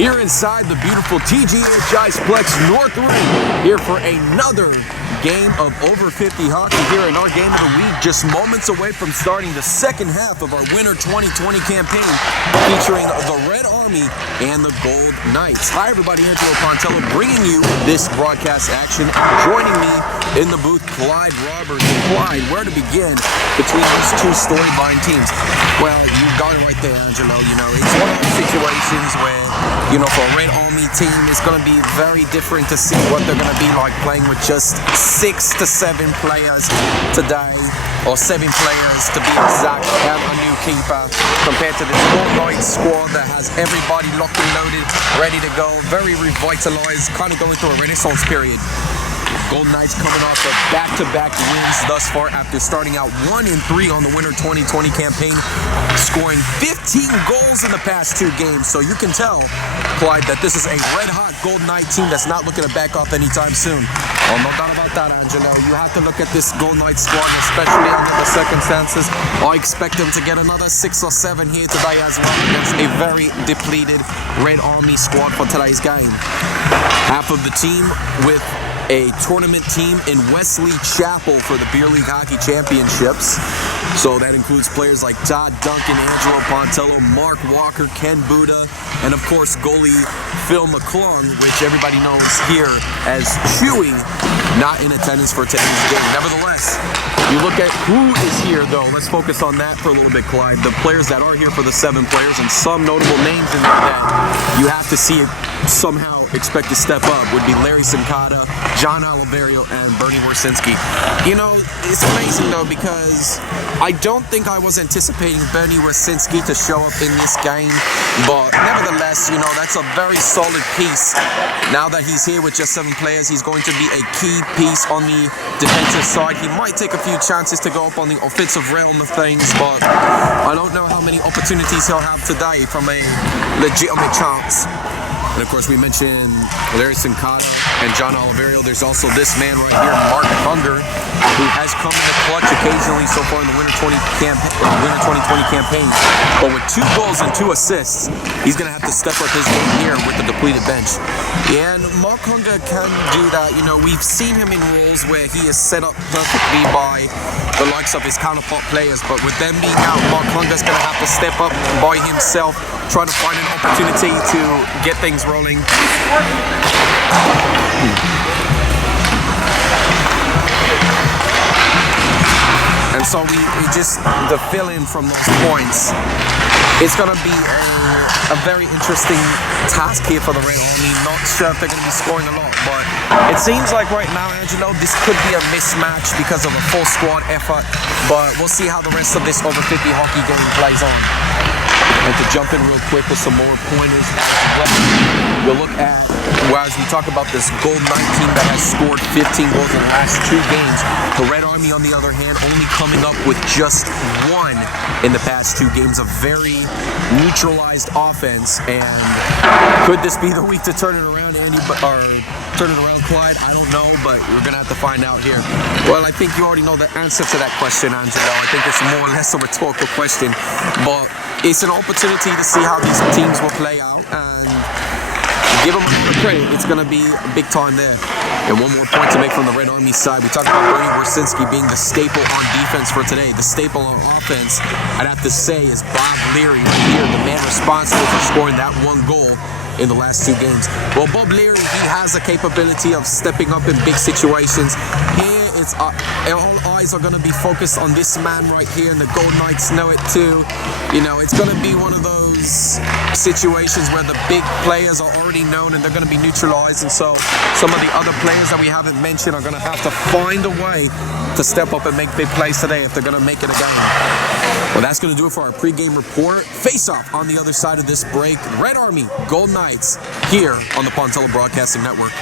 Here inside the beautiful TGH Iceplex North Ring, here for another game of over 50 hockey here in our game of the week, just moments away from starting the second half of our Winter 2020 campaign featuring the Red Army and the Gold Knights. Hi everybody, Angelo Pontello bringing you this broadcast action. Joining me in the booth, Clyde Roberts. Clyde, where to begin between these two storyline teams? Well, you got it right there, Angelo. You know, it's one of those situations where, you know, for a Red Army team, it's going to be very different to see what they're going to be like playing with just 6 to 7 players today, or 7 players to be exact, and a new keeper, compared to this Gold Knights squad that has everybody locked and loaded, ready to go, very revitalized, kind of going through a renaissance period. Golden Knights coming off of back-to-back wins thus far after starting out 1-3 on the Winter 2020 campaign, scoring 15 goals in the past 2 games. So you can tell, Clyde, that this is a red-hot Golden Knight team that's not looking to back off anytime soon. Oh, no doubt about that, Angelo. You have to look at this Golden Knight squad, especially under the circumstances. I expect them to get another 6 or 7 here today as well against a very depleted Red Army squad for today's game. Half of the team with a tournament team in Wesley Chapel for the Beer League Hockey Championships. So that includes players like Todd Duncan, Angelo Pontello, Mark Walker, Ken Buda, and of course goalie Phil McClung, which everybody knows here as Chewy, not in attendance for today's game. Nevertheless, you look at who is here though. Let's focus on that for a little bit, Clyde. The players that are here for the 7 players, and some notable names in there that you have to see somehow expect to step up would be Larry Sincata, John Oliverio, and Bernie Warsinski. You know, it's amazing though, because I don't think I was anticipating Bernie Warsinski to show up in this game, but nevertheless, you know, that's a very solid piece. Now that he's here with just 7 players, he's going to be a key piece on the defensive side. He might take a few chances to go up on the offensive realm of things, but I don't know how many opportunities he'll have today from a legitimate chance. And of course, we mentioned Larry Sincata and John Oliverio. There's also this man right here, Mark Hunger, who has come in the clutch occasionally so far in the Winter 2020 campaign. But with 2 goals and 2 assists, he's going to have to step up his game here with the depleted bench. Yeah, and Mark Hunger can do that. You know, we've seen him in roles where he is set up perfectly by the likes of his counterpart players. But with them being out, Mark Hunger's going to have to step up by himself, try to find an opportunity to get things rolling. And so we just, the fill-in from those points, it's going to be a very interesting task here for the Red Army. Not sure if they're going to be scoring a lot, but it seems like right now, Angelo, this could be a mismatch because of a full squad effort, but we'll see how the rest of this over 50 hockey game plays on. And to jump in real quick with some more pointers as well, we'll look at, well, as we talk about this Gold Knight team that has scored 15 goals in the last 2 games, the Red Army, on the other hand, only coming up with just 1 in the past 2 games. A very neutralized offense. And could this be the week to turn it around, Andy? Or turn it around, Clyde? I don't know, but we're going to have to find out here. Well, I think you already know the answer to that question, Angelo. I think it's more or less a rhetorical question, but it's an opportunity to see how these teams will play out, and give them a lot of credit. It's going to be big time there. And one more point to make from the Red Army side. We talked about Bernie Warsinski being the staple on defense for today. The staple on offense, I'd have to say, is Bob Leary right here, the man responsible for scoring that 1 goal in the last 2 games. Well, Bob Leary, he has the capability of stepping up in big situations. Here, it's all eyes are going to be focused on this man right here, and the Gold Knights know it too. You know, it's going to be one of those situations where the big players are already known and they're going to be neutralized, and so some of the other players that we haven't mentioned are going to have to find a way to step up and make big plays today if they're going to make it a game. Well, that's going to do it for our pregame report. Face-off on the other side of this break. Red Army, Gold Knights, here on the Pontello Broadcasting Network.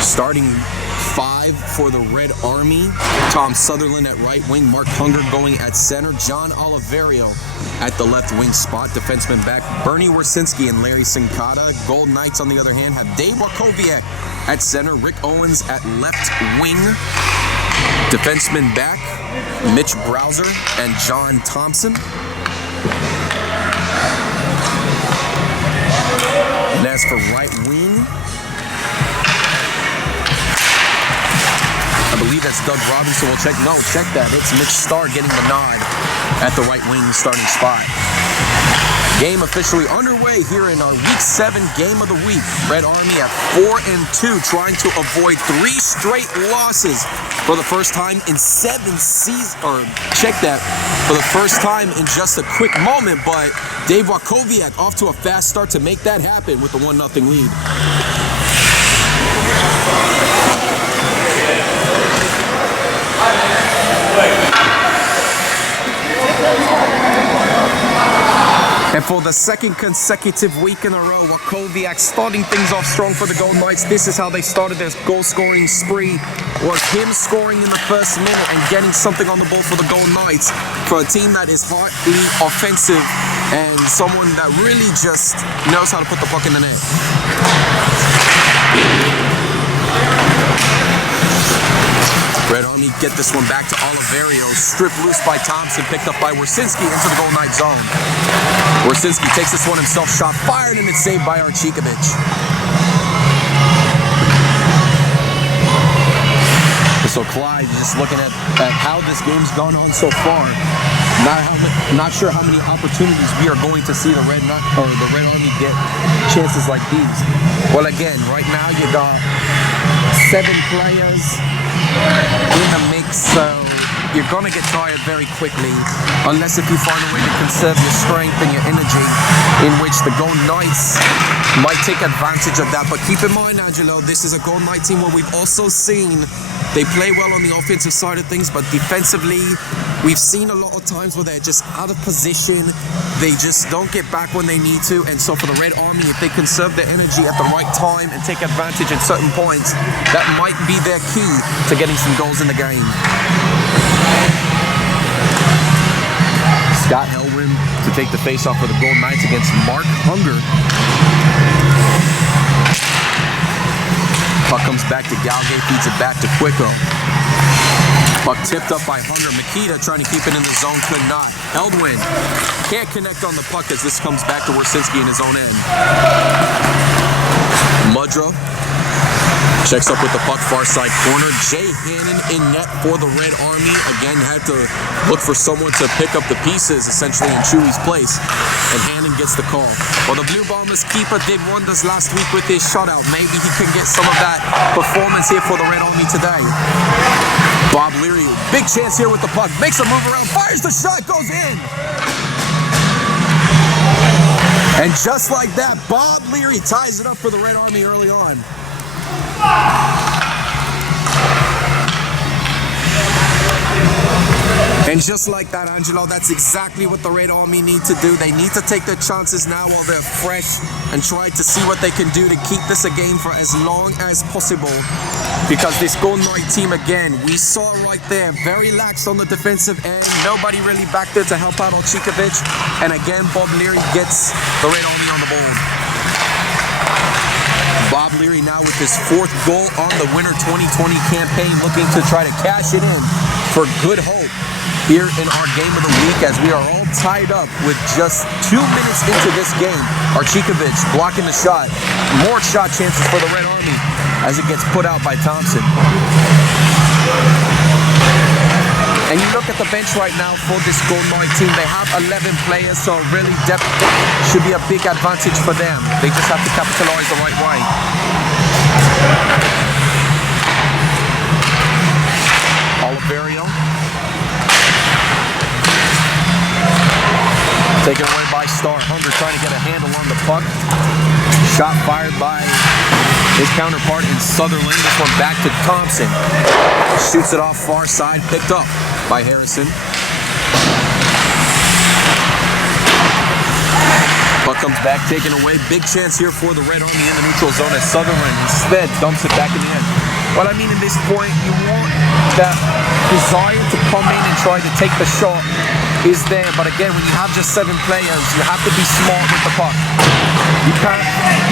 Starting 5 5 for the Red Army. Tom Sutherland at right wing, Mark Hunger going at center, John Oliverio at the left wing spot, defenseman back, Bernie Wersinski and Larry Sincata. Golden Knights, on the other hand, have Dave Wachowiak at center, Rick Owens at left wing. Defenseman back, Mitch Browser and John Thompson. And as for right wing, I believe that's Doug Robinson. We'll check. No, check that. It's Mitch Starr getting the nod at the right wing starting spot. Game officially underway here in our Week 7 game of the week. Red Army at 4-2, trying to avoid 3 straight losses for the first time in 7 seasons. Or check that, for the first time in just a quick moment. But Dave Wachowiak off to a fast start to make that happen with the 1-0 lead. And for the second consecutive week in a row, Wachowiak starting things off strong for the Golden Knights. This is how they started their goal-scoring spree, was him scoring in the first minute and getting something on the ball for the Golden Knights, for a team that is hardly offensive and someone that really just knows how to put the puck in the net. Red Army get this one back to Oliverio, stripped loose by Thompson, picked up by Wersinski into the Golden Knight zone. Wersinski takes this one himself, shot fired, and it's saved by Archikovic. So Clyde, just looking at how this game's gone on so far, not sure how many opportunities we are going to see the Red Army get chances like these. Well, again, right now you got 7 players in the mix, so you're going to get tired very quickly, unless if you find a way to conserve your strength and your energy, in which the Golden Knights might take advantage of that. But keep in mind, Angelo, this is a Golden Knight team where we've also seen they play well on the offensive side of things, but defensively, we've seen a lot of times where they're just out of position. They just don't get back when they need to. And so for the Red Army, if they conserve their energy at the right time and take advantage at certain points, that might be their key to getting some goals in the game. Scott Elwin to take the face-off for the Golden Knights against Mark Hunger. Puck comes back to Galgay, feeds it back to Quicko. Puck tipped up by Hunger. Makita trying to keep it in the zone, could not. Eldwin can't connect on the puck as this comes back to Wersinski in his own end. Mudra checks up with the puck, far side corner. Jay Hannon in net for the Red Army. Again, had to look for someone to pick up the pieces, essentially, in Chewy's place. And Hannon gets the call. Well, the Blue Bombers keeper did wonders last week with his shutout. Maybe he can get some of that performance here for the Red Army today. Bob Leary, big chance here with the puck. Makes a move around, fires the shot, goes in. And just like that, Bob Leary ties it up for the Red Army early on. And just like that, Angelo, that's exactly what the Red Army need to do. They need to take their chances now while they're fresh and try to see what they can do to keep this a game for as long as possible. Because this Golden Knight team, again, we saw right there, very lax on the defensive end. Nobody really back there to help out Archikovic. And again, Bob Leary gets the Red Army on the board. Bob Leary now with his 4th goal on the winter 2020 campaign, looking to try to cash it in for good hope here in our game of the week, as we are all tied up with just 2 minutes into this game. Archikovic blocking the shot. More shot chances for the Red Army as it gets put out by Thompson. And you look at the bench right now for this Golden Knight team. They have 11 players, so really depth should be a big advantage for them. They just have to capitalize the right way. Oliverio. Taken away by Starr. Hunger trying to get a handle on the puck. Shot fired by his counterpart in Sutherland. This one back to Thompson. Shoots it off far side. Picked up by Harrison. Puck comes back, taken away. Big chance here for the Red Army in the neutral zone as Sutherland instead dumps it back in the end. Well, I mean, in this point, you want that desire to come in and try to take the shot is there. But again, when you have just 7 players, you have to be smart with the puck. You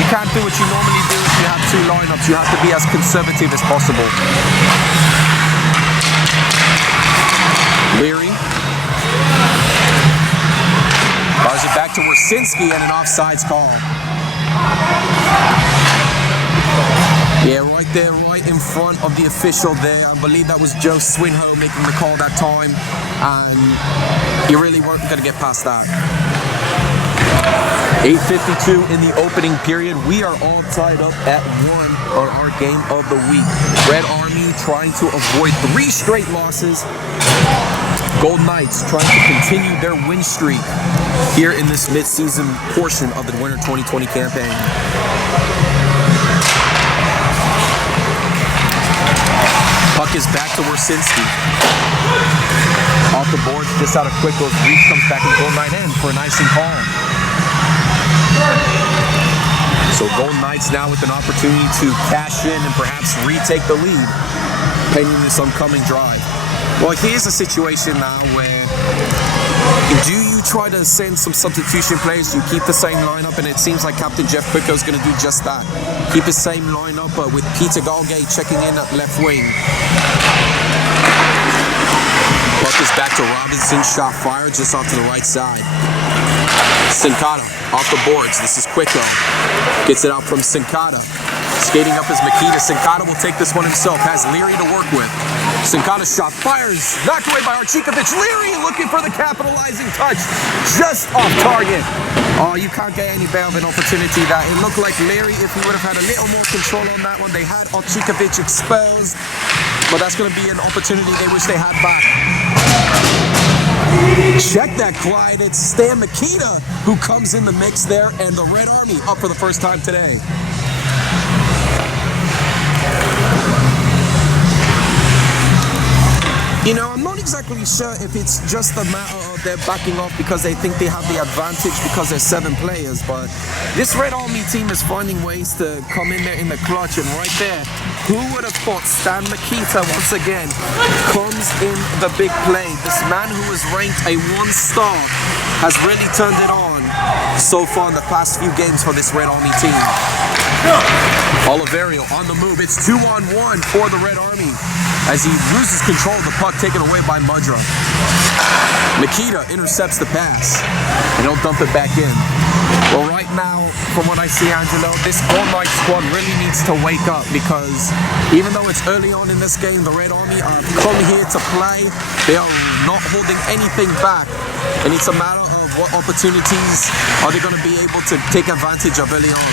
can't do what you normally do if you have 2 lineups. You have to be as conservative as possible. Leary fires it back to Wersinski, and an offsides call. Yeah, right there, right in front of the official there. I believe that was Joe Swinho making the call that time, and you really weren't going to get past that. 8:52 in the opening period. We are all tied up at 1 on our game of the week. Red Army trying to avoid 3 straight losses. Golden Knights trying to continue their win streak here in this mid-season portion of the Winter 2020 campaign. Puck is back to Wersinski. Off the board, just out of Quickle's reach, comes back in the Golden Knight end for an icing call. So Golden Knights now with an opportunity to cash in and perhaps retake the lead, pending this oncoming drive. Well, here's a situation now where do you try to send some substitution players? Do you keep the same lineup? And it seems like Captain Jeff Quicko is going to do just that. Keep the same lineup with Peter Galgay checking in at left wing. Puck is back to Robinson, shot fired just off to the right side. Sincata off the boards. This is Quicko. Gets it out from Sincata. Skating up is Makita. Sincata will take this one himself. Has Leary to work with. Sincata's shot fires. Knocked away by Archikovic. Leary looking for the capitalizing touch. Just off target. Oh, you can't get any better of an opportunity that. It looked like Leary, if he would have had a little more control on that one. They had Archikovic exposed. But that's going to be an opportunity they wish they had back. Check that, Clyde. It's Stan Makita who comes in the mix there, and the Red Army up for the first time today. You know, I'm not exactly sure if it's just a matter of they're backing off because they think they have the advantage because there's 7 players, but this Red Army team is finding ways to come in there in the clutch, and right there, who would have thought Stan Makita once again comes in the big play. This man who was ranked a 1-star has really turned it on so far in the past few games for this Red Army team. Oliverio on the move. It's 2-on-1 for the Red Army as he loses control of the puck taken away by Mudra. Makita intercepts the pass and he'll dump it back in. Well, right now, from what I see, Angelo, this Golden Knights squad really needs to wake up because even though it's early on in this game, the Red Army are come here to play. They are not holding anything back, and it's a matter of what opportunities are they going to be able to take advantage of early on.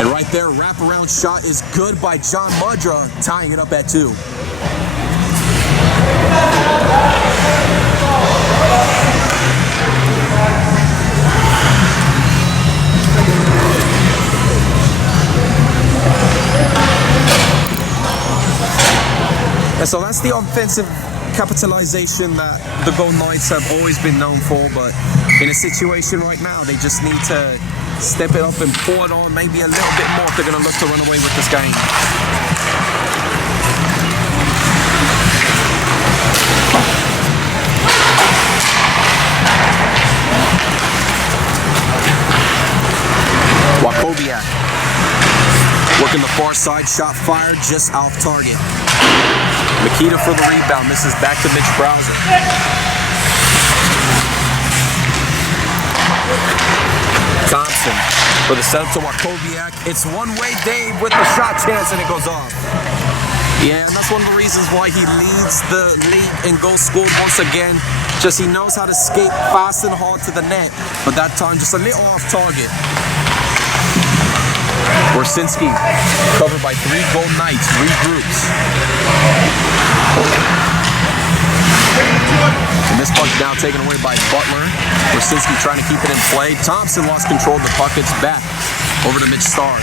And right there, wraparound shot is good by John Mudra, tying it up at 2. And so that's the offensive capitalization that the Golden Knights have always been known for, but in a situation right now, they just need to step it up and pour it on maybe a little bit more if they're going to look to run away with this game. Wakowiak working the far side, shot fired just off target. Makita for the rebound, misses back to Mitch Browser. Thompson for the setup to Wakowiak. It's one-way Dave with the shot chance, and it goes off. Yeah, and that's one of the reasons why he leads the league in goals scored once again. Just he knows how to skate fast and hard to the net, but that time just a little off target. Wersinski covered by 3 Golden Knights, regroups. And this puck now taken away by Butler. Wersinski trying to keep it in play. Thompson lost control of the puck. It's back over to Mitch Starr.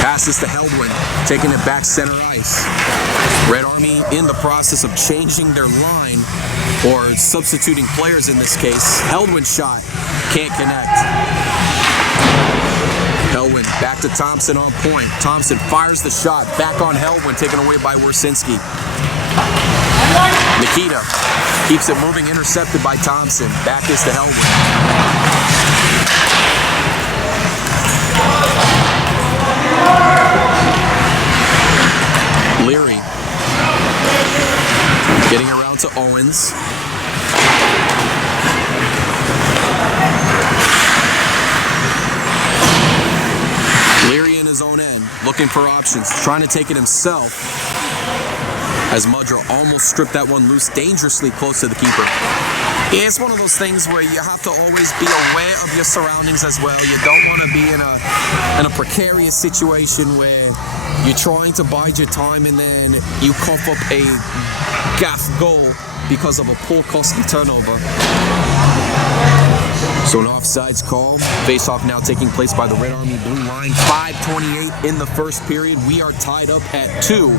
Passes to Heldwin, taking it back center ice. Red Army in the process of changing their line, or substituting players in this case. Heldwin shot, can't connect. Heldwin back back to Thompson on point. Thompson fires the shot. Back on Helwin, taken away by Wersinski. Nikita keeps it moving, intercepted by Thompson. Back is to Helwin. Leary getting around to Owens. Leary in his own end, looking for options, trying to take it himself, as Mudra almost stripped that one loose, dangerously close to the keeper. Yeah, it's one of those things where you have to always be aware of your surroundings as well. You don't want to be in a precarious situation where you're trying to bide your time and then you cough up a gaff goal because of a poor, costly turnover. So an offsides call. Face-off now taking place by the Red Army blue line. 5:28 in the first period. We are tied up at 2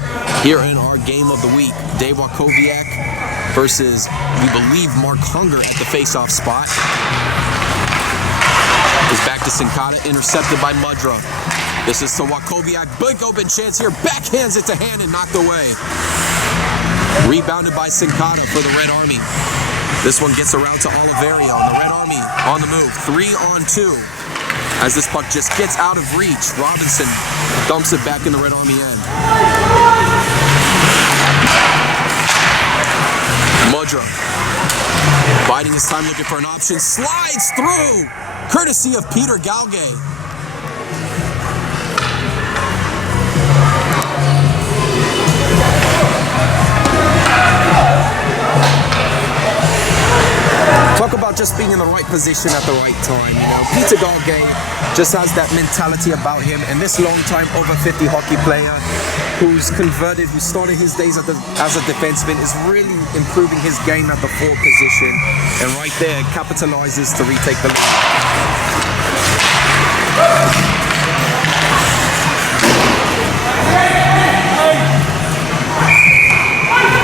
here in our game of the week. Dave Wachowiak versus, we believe, Mark Hunger at the face-off spot. Is back to Sincata, intercepted by Mudra. This is to Wachowiak. Big open chance here. Backhands it to Hannon, knocked away. Rebounded by Sincata for the Red Army. This one gets around to Oliverio, and the Red Army on the move. 3-on-2. As this puck just gets out of reach, Robinson dumps it back in the Red Army end. Mudra, biding his time, looking for an option. Slides through, courtesy of Peter Galgay. Talk about just being in the right position at the right time, you know. Peter Galgay just has that mentality about him, and this long-time over 50 hockey player who's converted, who started his days as a defenseman, is really improving his game at the forward position, and right there capitalizes to retake the lead.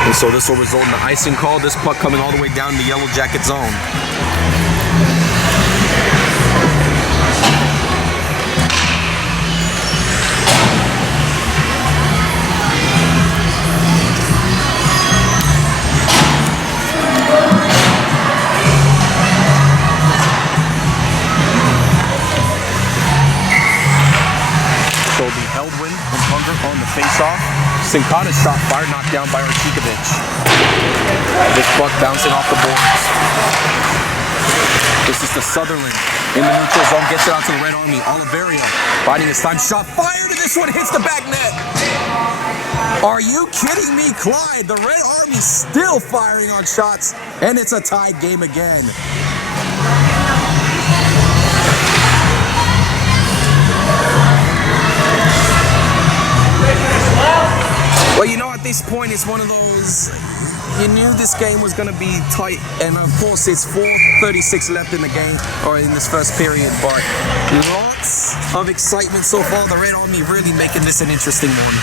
And so this will result in the icing call. This puck coming all the way down the Yellow Jacket zone. So the Helwin and Hunger on the face-off. Sincata's shot fired, knocked down by Archikovic. This puck bouncing off the boards. This is to Sutherland in the neutral zone, gets it out to the Red Army. Oliverio biding his time, shot fired, and this one hits the back net. Are you kidding me, Clyde? The Red Army still firing on shots, and it's a tied game again. Well, you know, at this point, it's one of those, you knew this game was going to be tight, and of course, it's 4:36 left in the game, or in this first period, but lots of excitement so far. The Red Army really making this an interesting one.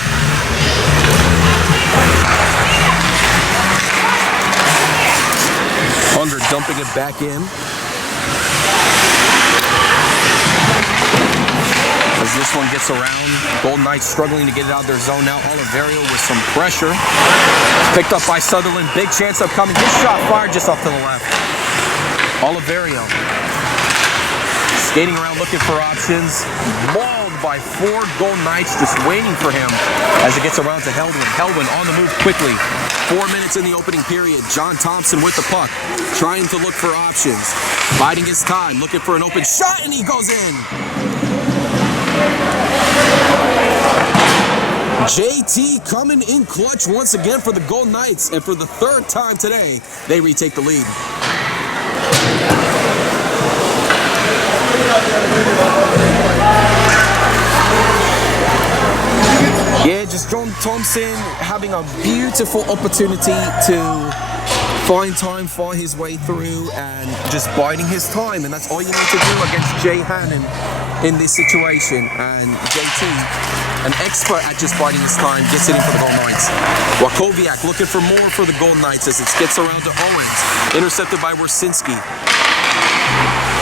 Hunger dumping it back in. As this one gets around, Golden Knights struggling to get it out of their zone now. Oliverio with some pressure. Picked up by Sutherland. Big chance of coming. His shot fired just off to the left. Oliverio skating around looking for options. Mauled by 4 Golden Knights just waiting for him as it gets around to Helwin. Helwin on the move quickly. 4 minutes in the opening period. John Thompson with the puck, trying to look for options. Biding his time, looking for an open shot, and he goes in. JT coming in clutch once again for the Golden Knights, and for the 3rd time today, they retake the lead. Yeah, just John Thompson having a beautiful opportunity to find time, find his way through, and just biding his time, and that's all you need to do against Jay Hannon in this situation. And JT, an expert at just biding his time, gets it in for the Golden Knights. Wachowiak looking for more for the Golden Knights as it gets around to Owens, intercepted by Wersinski.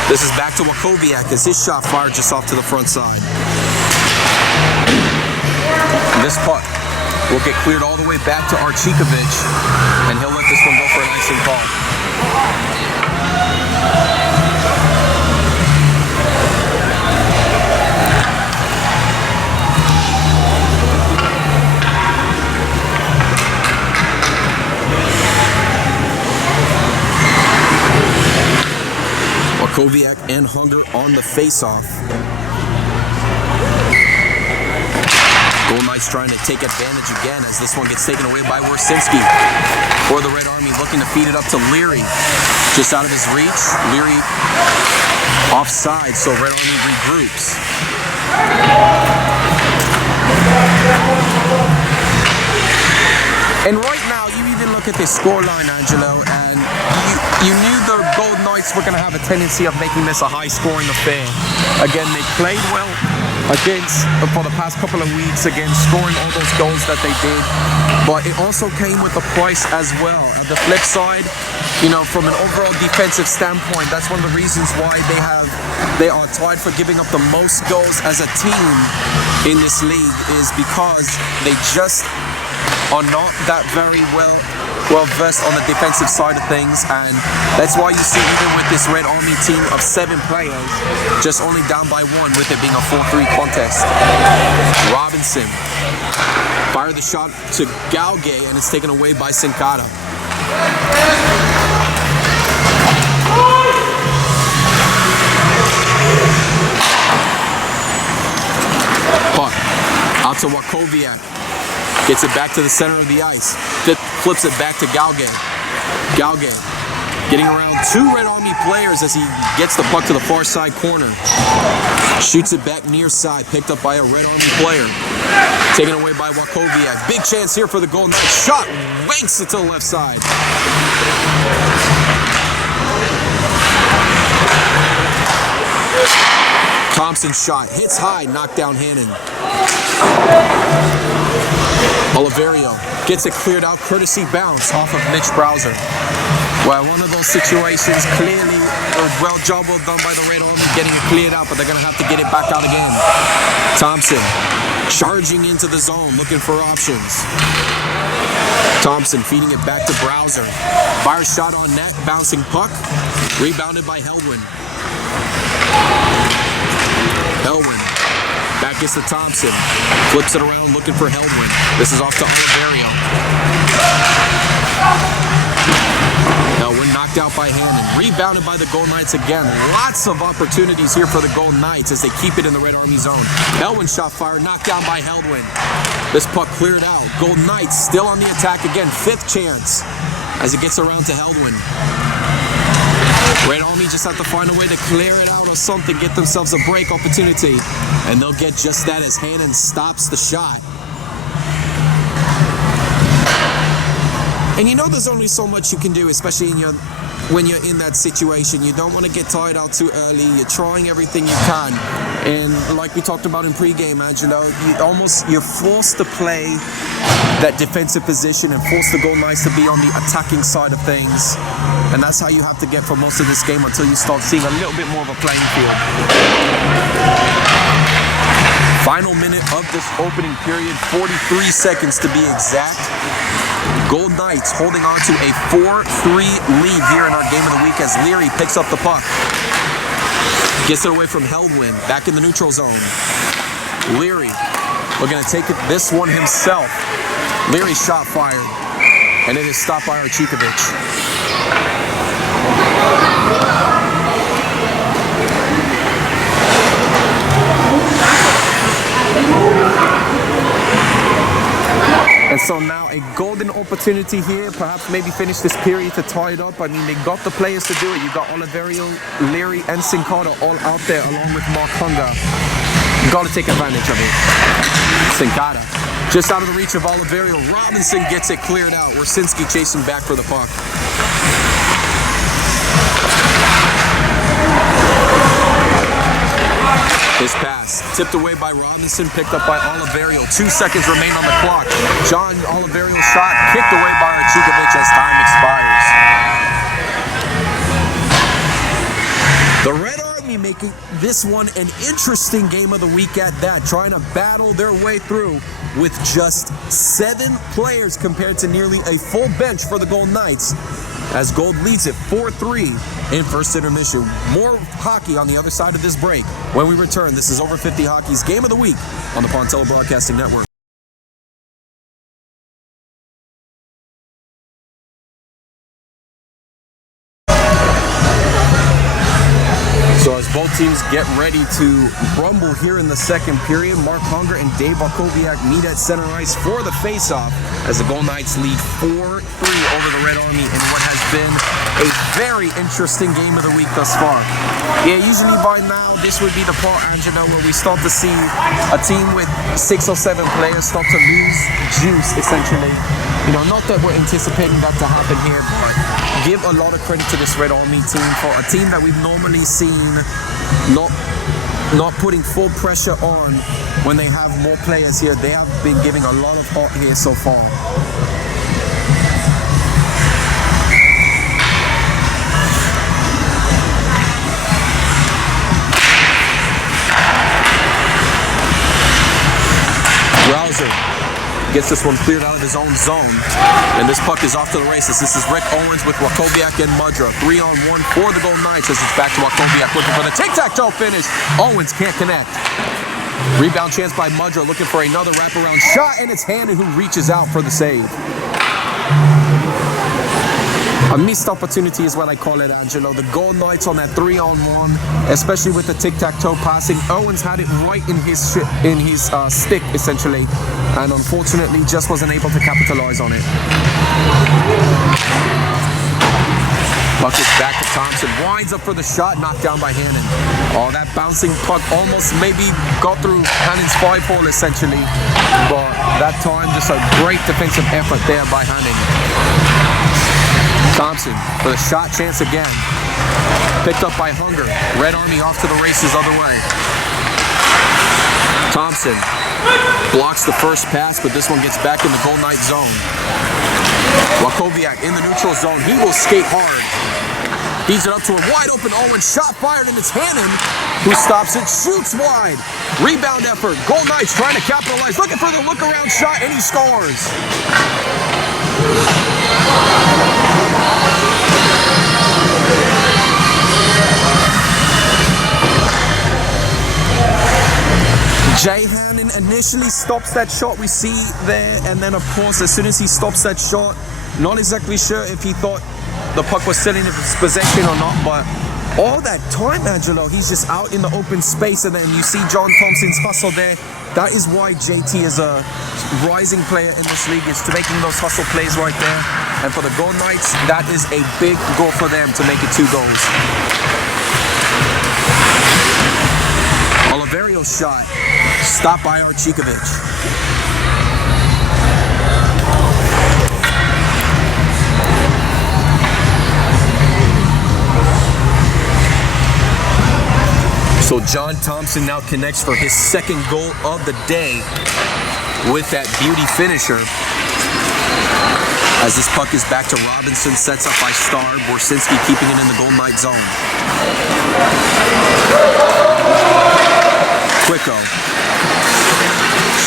This is back to Wachowiak as his shot fired just off to the front side. This puck will get cleared all the way back to Archikovic, and he'll let this one go for an icing call. Koviak and Hunger on the face-off. Golden Knights trying to take advantage again as this one gets taken away by Wersinski. For the Red Army, looking to feed it up to Leary. Just out of his reach. Leary offside, so Red Army regroups. And right now, you even look at this scoreline, Angelo, and you knew the Golden Knights were going to have a tendency of making this a high-scoring affair. Again, they played well for the past couple of weeks, again, scoring all those goals that they did. But it also came with a price as well. At the flip side, you know, from an overall defensive standpoint, that's one of the reasons why they are tied for giving up the most goals as a team in this league, is because they just are not that very well versed on the defensive side of things, and that's why you see even with this Red Army team of 7 players, just only down by 1 with it being a 4-3 contest. Robinson fired the shot to Gauguet, and it's taken away by Sincata. Puck out to Wakoviak. Gets it back to the center of the ice. Flips it back to Gauguet. Gauguet getting around 2 Red Army players as he gets the puck to the far side corner. Shoots it back near side. Picked up by a Red Army player. Taken away by Wakoviak. Big chance here for the Golden Knights. Shot wanks it to the left side. Thompson's shot hits high, knocked down Hannon. Oliverio gets it cleared out, courtesy bounce off of Mitch Browser. Well, one of those situations, clearly well done by the Red Army getting it cleared out, but they're going to have to get it back out again. Thompson charging into the zone, looking for options. Thompson feeding it back to Browser. Fire shot on net, bouncing puck, rebounded by Heldwin. Heldwin back gets to Thompson. Flips it around looking for Heldwin. This is off to Oliverio. Heldwin knocked out by Hannon. Rebounded by the Golden Knights again. Lots of opportunities here for the Golden Knights as they keep it in the Red Army zone. Heldwin shot fired, knocked down by Heldwin. This puck cleared out. Golden Knights still on the attack again. 5th chance as it gets around to Heldwin. Red Army just have to find a way to clear it out or something, get themselves a break opportunity. And they'll get just that as Hannon stops the shot. And you know there's only so much you can do, especially when you're in that situation. You don't want to get tired out too early. You're trying everything you can. And like we talked about in pregame, Angelo, you're forced to play that defensive position and force the Golden Knights to be on the attacking side of things. And that's how you have to get for most of this game until you start seeing a little bit more of a playing field. Final minute of this opening period, 43 seconds to be exact. Golden Knights holding on to a 4-3 lead here in our game of the week as Leary picks up the puck. Gets it away from Heldwin, back in the neutral zone. Leary looking to take this one himself. Leary shot fired, and it is stopped by Archikovic. And so now a golden opportunity here, perhaps maybe finish this period to tie it up. I mean, they got the players to do it. You got Oliverio, Leary, and Sincata all out there along with Mark Hunger. You got to take advantage of it. Sincata just out of the reach of Oliverio. Robinson gets it cleared out. Wersinski chasing back for the puck. His pass tipped away by Robinson, picked up by Oliverio. 2 seconds remain on the clock. John Oliverio's shot kicked away by Archikovic as time expires. The Red Army making this one an interesting game of the week at that, trying to battle their way through with just 7 players compared to nearly a full bench for the Gold Knights, as Gold leads it 4-3 in first intermission. More hockey on the other side of this break. When we return, this is Over 50 Hockey's Game of the Week on the Pontello Broadcasting Network. So as both teams get ready to rumble here in the second period, Mark Hunger and Dave Wakowiak meet at center ice for the face-off as the Gold Knights lead 4-3 over the Red Army in what has been a very interesting game of the week thus far. Yeah, usually by now this would be the part, Angelo, where we start to see a team with 6 or 7 players start to lose juice, essentially. You know, not that we're anticipating that to happen here, but give a lot of credit to this Red Army team for a team that we've normally seen not putting full pressure on when they have more players here. They have been giving a lot of heart here so far. Rouser gets this one cleared out of his own zone, and this puck is off to the races. This is Rick Owens with Wakowiak and Mudra. 3-on-1 for the Golden Knights as it's back to Wakowiak looking for the tic-tac-toe finish. Owens can't connect. Rebound chance by Mudra, looking for another wraparound shot, and it's Hannon who reaches out for the save. A missed opportunity is what I call it, Angelo. The Gold Knights on that 3-on-1, especially with the tic-tac-toe passing. Owens had it right in his stick, essentially, and unfortunately just wasn't able to capitalize on it. Puck is back to Thompson. Winds up for the shot, knocked down by Hannon. Oh, that bouncing puck almost maybe got through Hannon's 5-hole, essentially. But that time, just a great defensive effort there by Hannon. Thompson for the shot chance again. Picked up by Hunger. Red Army off to the races other way. Thompson blocks the first pass, but this one gets back in the Gold Knight zone. Wakowiak in the neutral zone. He will skate hard. Feeds it up to a wide open Owen. Shot fired, and it's Hannon who stops it. Shoots wide. Rebound effort. Gold Knights trying to capitalize. Looking for the look around shot, and he scores. Jay Hannon initially stops that shot we see there, and then of course as soon as he stops that shot, not exactly sure if he thought the puck was still in his possession or not, but all that time, Angelo, he's just out in the open space, and then you see John Thompson's hustle there. That is why JT is a rising player in this league, is to making those hustle plays right there. And for the Gold Knights, that is a big goal for them to make it 2 goals. Oliverio's shot, stopped by Archikovic. So John Thompson now connects for his second goal of the day with that beauty finisher. As this puck is back to Robinson, sets up by Starr. Borsinski keeping it in the Gold Knight zone. Quicko.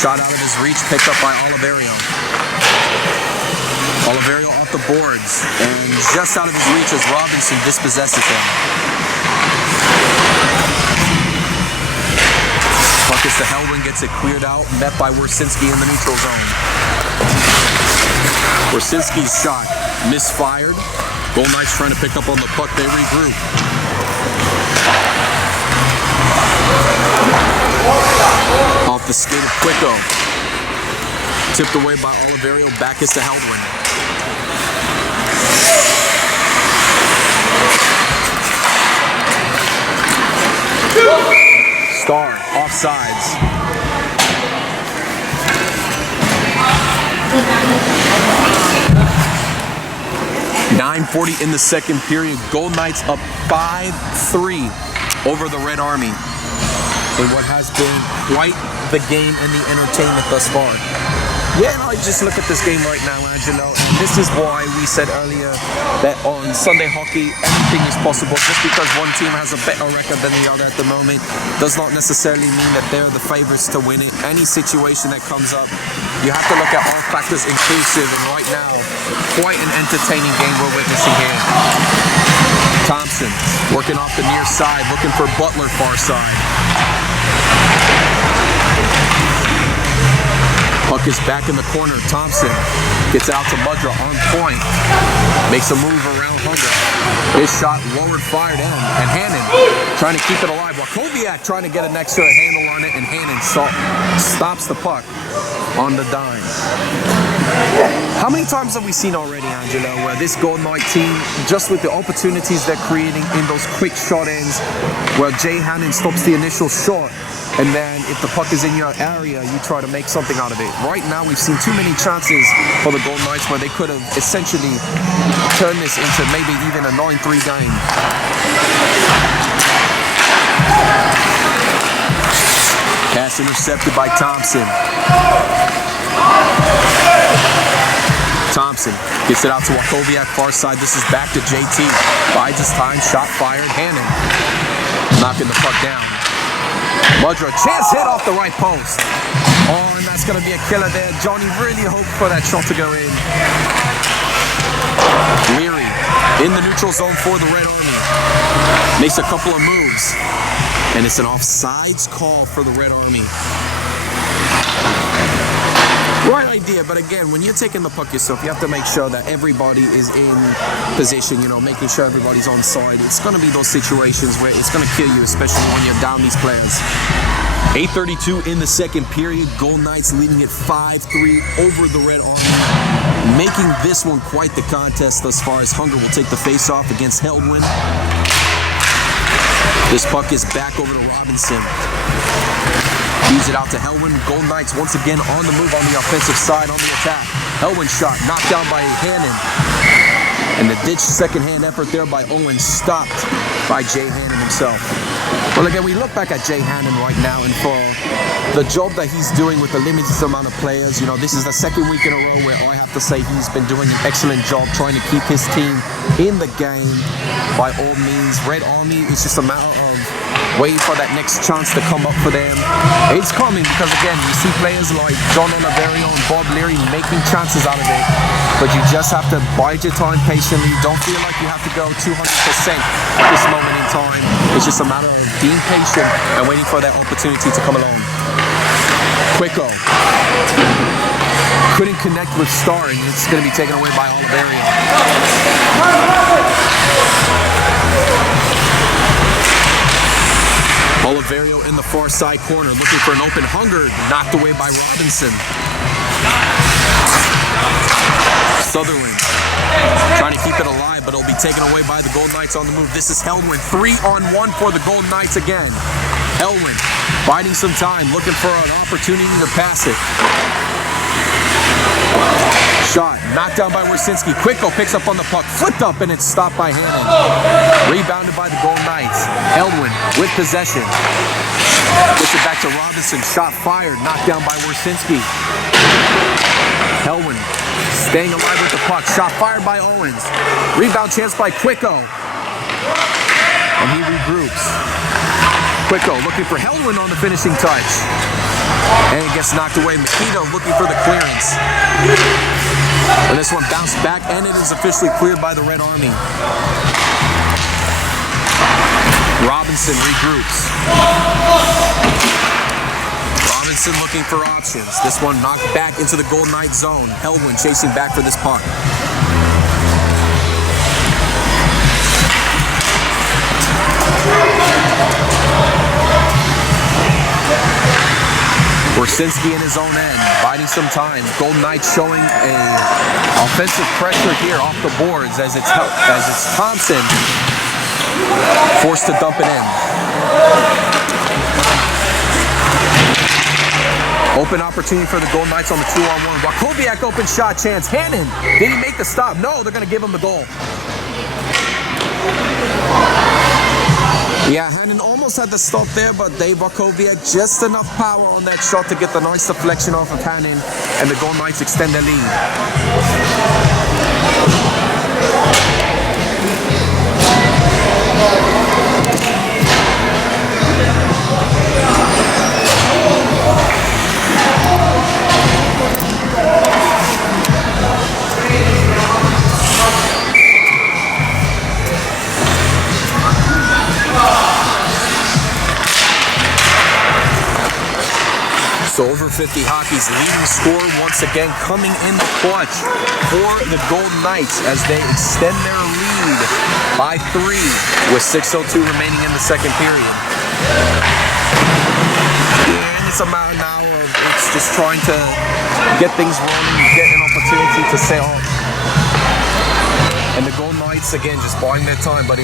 Shot out of his reach, picked up by Oliverio. Oliverio off the boards, and just out of his reach as Robinson dispossesses him. Puck is to Hellwin, gets it cleared out, met by Wersinski in the neutral zone. Wersinski's shot misfired. Gold Knights trying to pick up on the puck, they regroup. Off the skate of Quicko. Tipped away by Oliverio, back is to Hellwin. Starr, offsides. 9:40 in the second period. Gold Knights up 5-3 over the Red Army in what has been quite the game and the entertainment thus far. Yeah, and I just look at this game right now, Angelo, and this is why we said earlier that on Sunday hockey, anything is possible. Just because one team has a better record than the other at the moment does not necessarily mean that they're the favorites to win it. Any situation that comes up, you have to look at all factors inclusive, and right now, quite an entertaining game we're witnessing here. Thompson working off the near side, looking for Butler far side. Puck is back in the corner. Thompson gets out to Mudra on point. Makes a move around Hunger. His shot lowered, fired in, and Hannon trying to keep it alive. While Koviak trying to get an extra handle on it, and Hannon stops the puck on the dime. How many times have we seen already, Angelo, where this Golden Knight team, just with the opportunities they're creating in those quick shot ends, where Jay Hannon stops the initial shot, and then if the puck is in your area, you try to make something out of it. Right now, we've seen too many chances for the Golden Knights where they could have essentially turned this into maybe even a 9-3 game. Pass intercepted by Thompson. Thompson gets it out to Wachowiak, far side. This is back to JT. Bides his time, shot fired. Hannon knocking the puck down. Mudra, chance hit off the right post. Oh, and that's going to be a killer there. Johnny really hoped for that shot to go in. Leary in the neutral zone for the Red Army. Makes a couple of moves. And it's an offsides call for the Red Army. Right idea, but again, when you're taking the puck yourself, you have to make sure that everybody is in position, you know, making sure everybody's on side. It's going to be those situations where it's going to kill you, especially when you're down these players. 8:32 in the second period. Golden Knights leading it 5-3 over the Red Army, making this one quite the contest thus far, as Hunger will take the face-off against Heldwin. This puck is back over to Robinson. Feeds it out to Helwin. Golden Knights once again on the move on the offensive side, on the attack. Helwin shot knocked down by Hannon. And the ditch second-hand effort there by Owen, stopped by Jay Hannon himself. Well, again, we look back at Jay Hannon right now, and for the job that he's doing with the limited amount of players, you know, this is the second week in a row where I have to say he's been doing an excellent job trying to keep his team in the game by all means. Red Army, it's just a matter of waiting for that next chance to come up for them. It's coming because, again, you see players like John Oliverio and Bob Leary making chances out of it, but you just have to bide your time patiently. Don't feel like you have to go 200% at this moment in time. It's just a matter of being patient and waiting for that opportunity to come along. Quicko couldn't connect with Starr, and it's going to be taken away by Oliverio. Oliverio in the far side corner, looking for an open. Hunger, knocked away by Robinson. Sutherland trying to keep it alive, but it'll be taken away by the Golden Knights on the move. This is Helwin, 3-on-1 for the Golden Knights again. Helwin biding some time, looking for an opportunity to pass it. Shot knocked down by Wersinski. Quicko picks up on the puck, flipped up, and it's stopped by Hannon. Rebounded by the Golden Knights. Helwin with possession. Gets it back to Robinson. Shot fired, knocked down by Wersinski. Helwin staying alive with the puck. Shot fired by Owens. Rebound chance by Quicko. And he regroups. Quicko looking for Helwin on the finishing touch. And it gets knocked away. Makito looking for the clearance. And this one bounced back, and it is officially cleared by the Red Army. Robinson regroups. Robinson looking for options. This one knocked back into the Golden Knight zone. Helwin chasing back for this puck. Wersinski in his own end, biding some time. Golden Knights showing a offensive pressure here off the boards as it's Thompson forced to dump it in. Open opportunity for the Golden Knights on the 2-on-1. Wachowiak open shot chance. Hannon, did he make the stop? No, they're going to give him the goal. Yeah, Hannon almost almost had the stop there, but Dave Wachowiak just enough power on that shot to get the nice deflection off of Hannon, and the Golden Knights extend their lead. So over 50 Hockey's leading scorer once again coming in the clutch for the Golden Knights as they extend their lead by 3 with 6:02 remaining in the second period. And it's a matter now of it's just trying to get things rolling, get an opportunity to sail. And the Golden Knights, again, just buying their time. But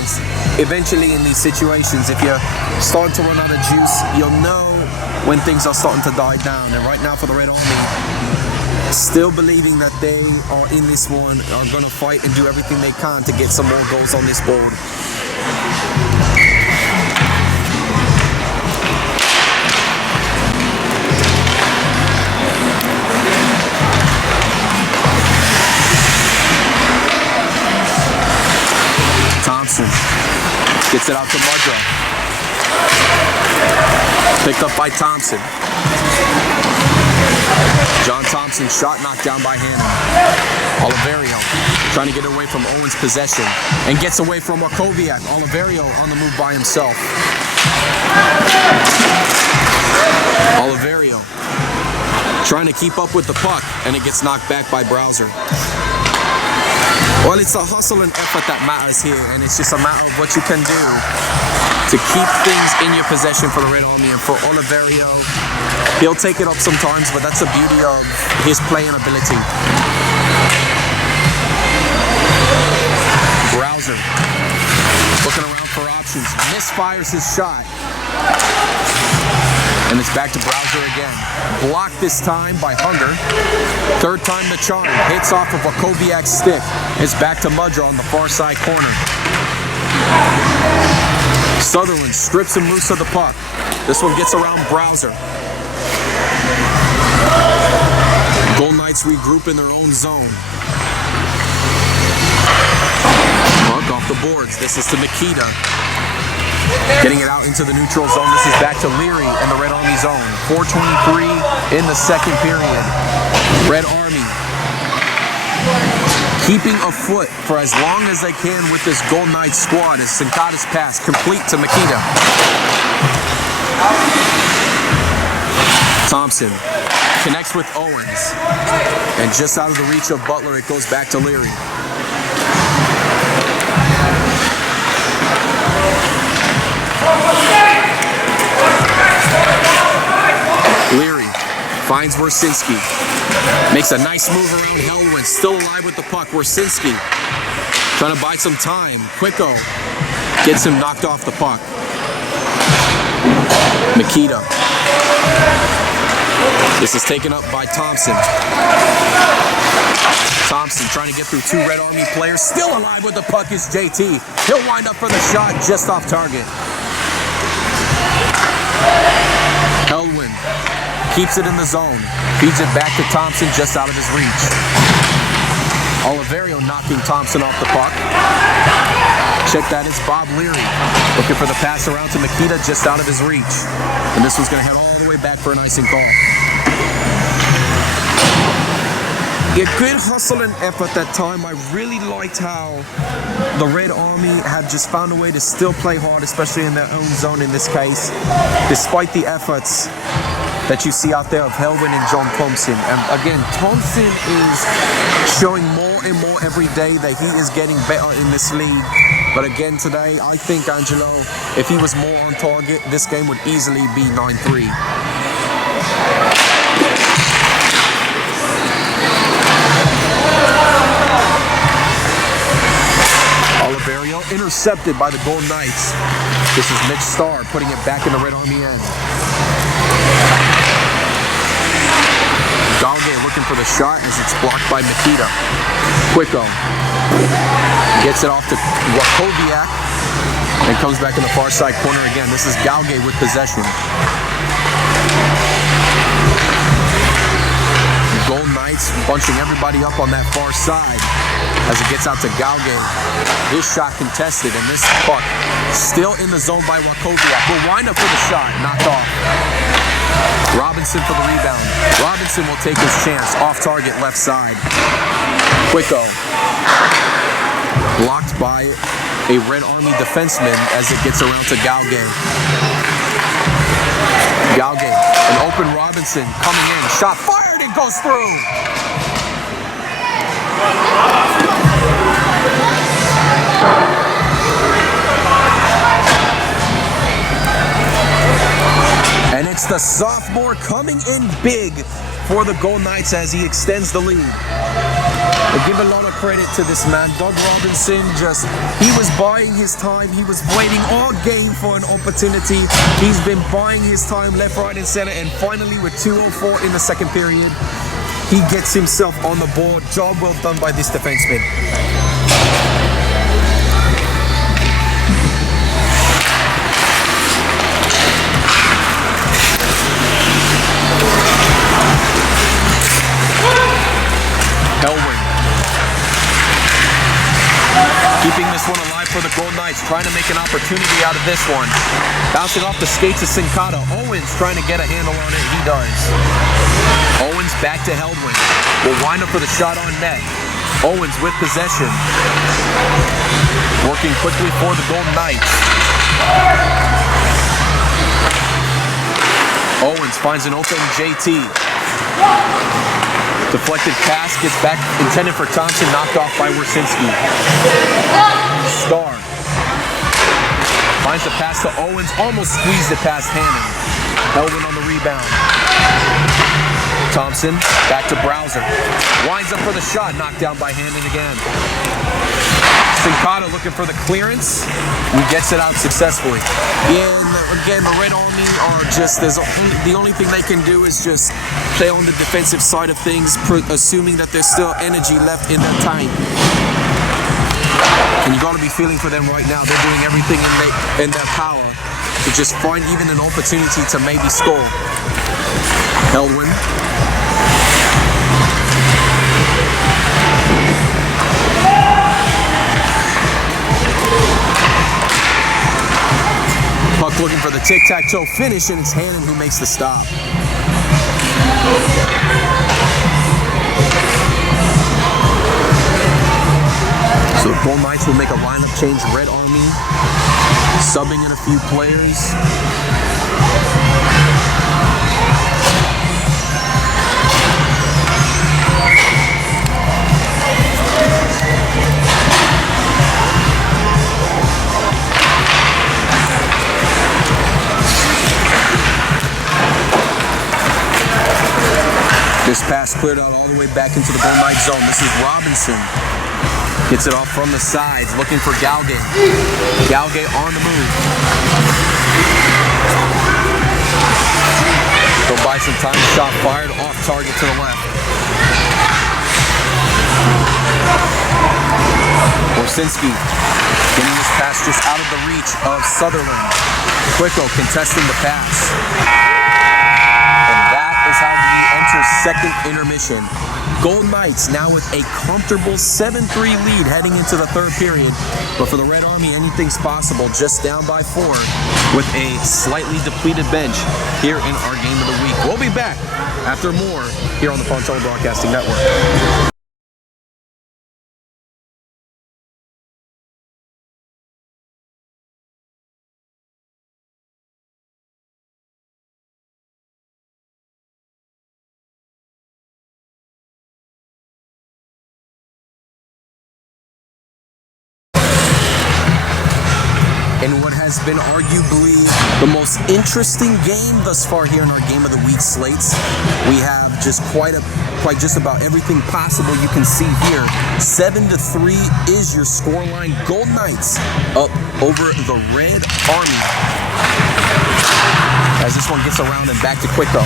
eventually in these situations, if you're starting to run out of juice, you'll know when things are starting to die down. And right now for the Red Army, still believing that they are in this one, are going to fight and do everything they can to get some more goals on this board. Thompson gets it out to Mudrow. Picked up by Thompson. John Thompson shot knocked down by Hannon. Oliverio trying to get away from Owen's possession and gets away from Wachowiak. Oliverio on the move by himself. Oliverio trying to keep up with the puck, and it gets knocked back by Browser. Well, it's a hustle and effort that matters here, and it's just a matter of what you can do to keep things in your possession for the Red Army. And for Oliverio, he'll take it up sometimes, but that's the beauty of his playing ability. Browser looking around for options, misfires his shot, and it's back to Browser again. Blocked this time by Hunger. Third time the charm. Hits off of Wachowiak's stick. It's back to Mudrow on the far side corner. Sutherland strips him loose of the puck. This one gets around Browser. Golden Knights regroup in their own zone. Puck off the boards. This is to Nikita. Getting it out into the neutral zone. This is back to Leary in the Red Army zone. 4:23 in the second period. Red Army keeping afoot for as long as they can with this Golden Knights squad as Sincata's pass complete to Nikita. Thompson connects with Owens. And just out of the reach of Butler, it goes back to Leary. Leary finds Wersinski. Makes a nice move around Helwin. Still alive with the puck. Wersinski trying to buy some time. Quicko gets him knocked off the puck. Nikita. This is taken up by Thompson. Thompson trying to get through 2 Red Army players. Still alive with the puck is JT. He'll wind up for the shot just off target. Helwin keeps it in the zone. Feeds it back to Thompson just out of his reach. Oliverio knocking Thompson off the puck. Check that, it's Bob Leary. Looking for the pass around to Nikita just out of his reach. And this one's going to head all the way back for an icing call. A good hustle and effort that time. I really liked how the Red Army had just found a way to still play hard, especially in their own zone in this case, despite the efforts that you see out there of Helwin and John Thompson. And again, Thompson is showing more and more every day that he is getting better in this league. But again today, I think, Angelo, if he was more on target, this game would easily be 9-3. Oliverio intercepted by the Golden Knights. This is Mitch Starr putting it back in the Red Army end. Galgay looking for the shot as it's blocked by Nikita. Quicko gets it off to Wachowiak. And comes back in the far side corner again. This is Galgay with possession. Golden Knights bunching everybody up on that far side as it gets out to Galgay. His shot contested, and this puck still in the zone by Wakowiak. Will wind up for the shot, knocked off. Robinson for the rebound. Robinson will take his chance. Off target, left side. Quicko. Blocked by a Red Army defenseman as it gets around to Galgay. Galgay, an open Robinson coming in. Shot fired, it goes through. And it's the sophomore coming in big for the Golden Knights as he extends the lead. I give a lot of credit to this man, Doug Robinson. He was buying his time. He was waiting all game for an opportunity. He's been buying his time left, right, and center. And finally, with 2:04 in the second period, he gets himself on the board. Job well done by this defenseman. Keeping this one alive for the Golden Knights, trying to make an opportunity out of this one. Bouncing off the skates of Sincata. Owens trying to get a handle on it. He does. Owens back to Heldwing. Will wind up for the shot on net. Owens with possession. Working quickly for the Golden Knights. Owens finds an open JT. Deflected pass, gets back, intended for Thompson, knocked off by Wersinski. Starr finds the pass to Owens, almost squeezed it past Hannon. Elvin on the rebound. Thompson, back to Browser. Winds up for the shot, knocked down by Hannon again. Sincata looking for the clearance. He gets it out successfully. And again, the Red Army are just, the only thing they can do is just play on the defensive side of things, assuming that there's still energy left in their tank. And you got to be feeling for them right now. They're doing everything in their power to just find even an opportunity to maybe score. Elwin. Puck looking for the tic-tac-toe finish, and it's Hannon who makes the stop. So the Golden Knights will make a lineup change. Red Army subbing in a few players. This pass cleared out all the way back into the Golden Knight zone. This is Robinson. Gets it off from the sides, looking for Galgay. Galgay on the move. Go buy some time. Shot fired off target to the left. Wersinski getting this pass just out of the reach of Sutherland. Quicko contesting the pass. And that is how we enter second intermission. Golden Knights now with a comfortable 7-3 lead heading into the third period. But for the Red Army, anything's possible. Just down by 4 with a slightly depleted bench here in our game of the week. We'll be back after more here on the Fontella Broadcasting Network. In what has been arguably the most interesting game thus far here in our Game of the Week slates. We have just quite just about everything possible you can see here. 7-3 is your scoreline. Golden Knights up over the Red Army. As this one gets around and back to Quicko.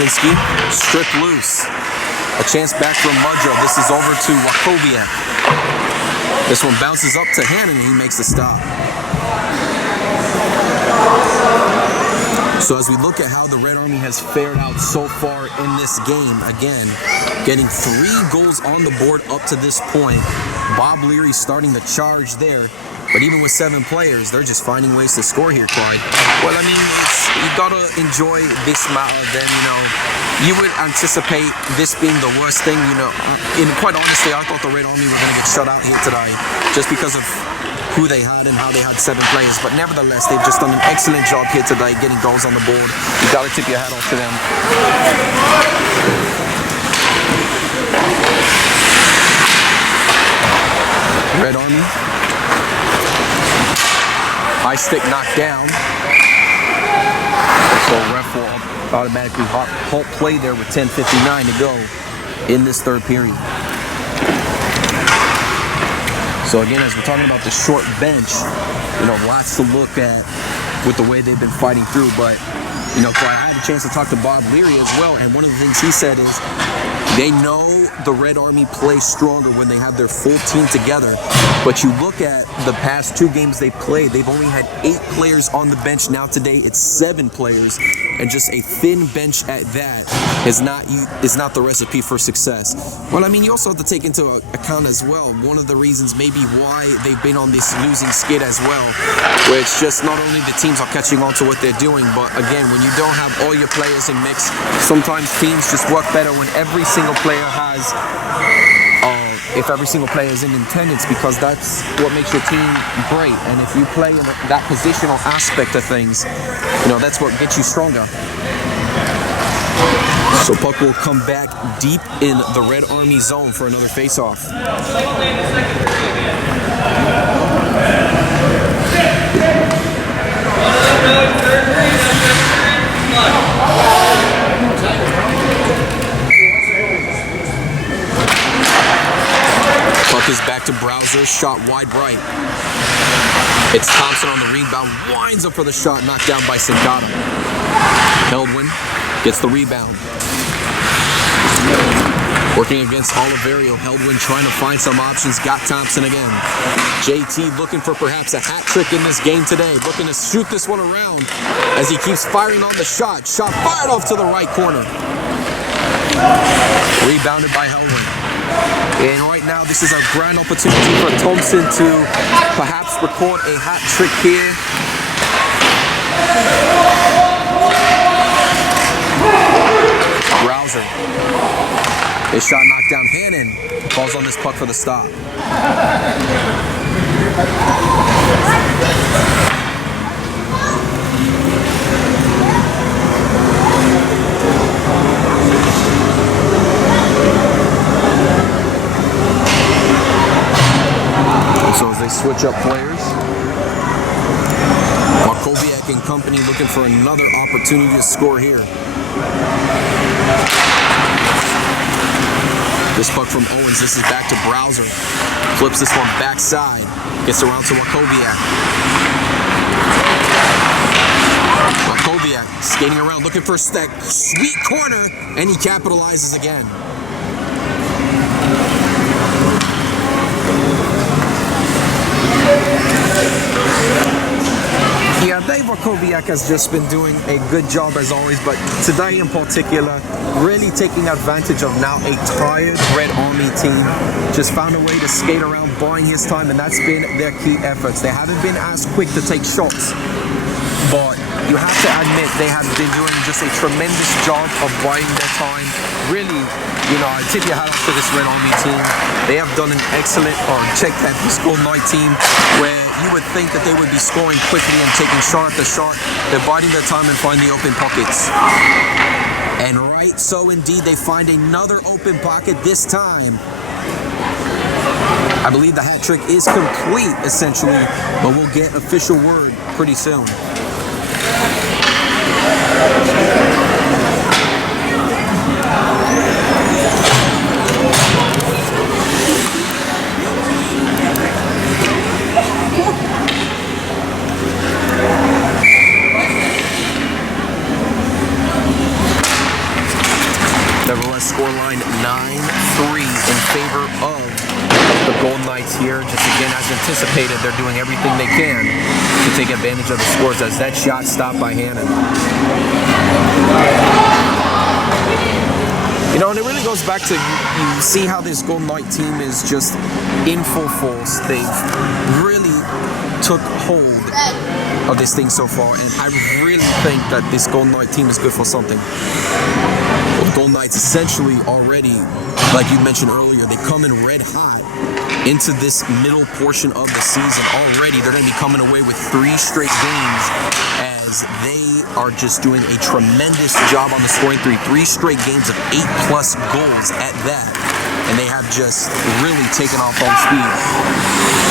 Kosinski, stripped loose. A chance back from Mudro. This is over to Wakowiak. This one bounces up to Hannon and he makes the stop. So as we look at how the Red Army has fared out so far in this game, again, getting 3 goals on the board up to this point. Bob Leary starting the charge there. But even with 7 players, they're just finding ways to score here, Clyde. Well, I mean, you gotta enjoy this matter. Then, you would anticipate this being the worst thing. And quite honestly, I thought the Red Army were gonna get shut out here today, just because of who they had and how they had 7 players. But nevertheless, they've just done an excellent job here today, getting goals on the board. You gotta tip your hat off to them. Red Army. High stick knocked down. So ref will automatically halt play there with 10:59 to go in this third period. So again, as we're talking about the short bench, lots to look at with the way they've been fighting through. But, I had a chance to talk to Bob Leary as well, and one of the things he said is they know the Red Army plays stronger when they have their full team together. But you look at the past 2 games they played, they've only had 8 players on the bench. Now today it's 7 players, and just a thin bench at that is not the recipe for success. Well, I mean, you also have to take into account as well one of the reasons maybe why they've been on this losing skid as well, where it's just not only the teams are catching on to what they're doing, but again, when you don't have all your players in mix, sometimes teams just work better when every single player has if every single player is in attendance, because that's what makes your team great. And if you play in that positional aspect of things, that's what gets you stronger. So puck will come back deep in the Red Army zone for another face-off. Puck is back to Browser, shot wide right. It's Thompson on the rebound, winds up for the shot, knocked down by Sincata. Heldwin gets the rebound. Working against Oliverio, Heldwin trying to find some options, got Thompson again. JT looking for perhaps a hat trick in this game today, looking to shoot this one around as he keeps firing on the shot. Shot fired off to the right corner. Rebounded by Heldwin. And right now, this is a grand opportunity for Thompson to perhaps record a hat trick here. Browser. His shot knocked down. Hannon falls on this puck for the stop. So as they switch up players, Wakowiak and company looking for another opportunity to score here. This puck from Owens, this is back to Browser. Flips this one backside, gets around to Wakowiak. Wakowiak skating around, looking for that sweet corner, and he capitalizes again. Yeah, Dave Wakowiak has just been doing a good job as always, but today in particular, really taking advantage of now a tired Red Army team. Just found a way to skate around, buying his time, and that's been their key efforts. They haven't been as quick to take shots, but you have to admit they have been doing just a tremendous job of buying their time. Really, I tip your hat off to this Red Army team. They have done an excellent, check that, score night team, where you would think that they would be scoring quickly and taking shot after shot. They're biding their time and finding the open pockets. And right, so indeed, they find another open pocket this time. I believe the hat trick is complete, essentially, but we'll get official word pretty soon. anticipated. They're doing everything they can to take advantage of the scores as that shot stopped by Hannon. You know, and it really goes back to, you see how this Golden Knight team is just in full force. They've really took hold of this thing so far, and I really think that this Golden Knight team is good for something. Well, the Golden Knights essentially already, like you mentioned earlier, they come in red hot into this middle portion of the season already. They're going to be coming away with 3 straight games as they are just doing a tremendous job on the scoring 3 straight games of 8+ goals at that, and they have just really taken off on speed.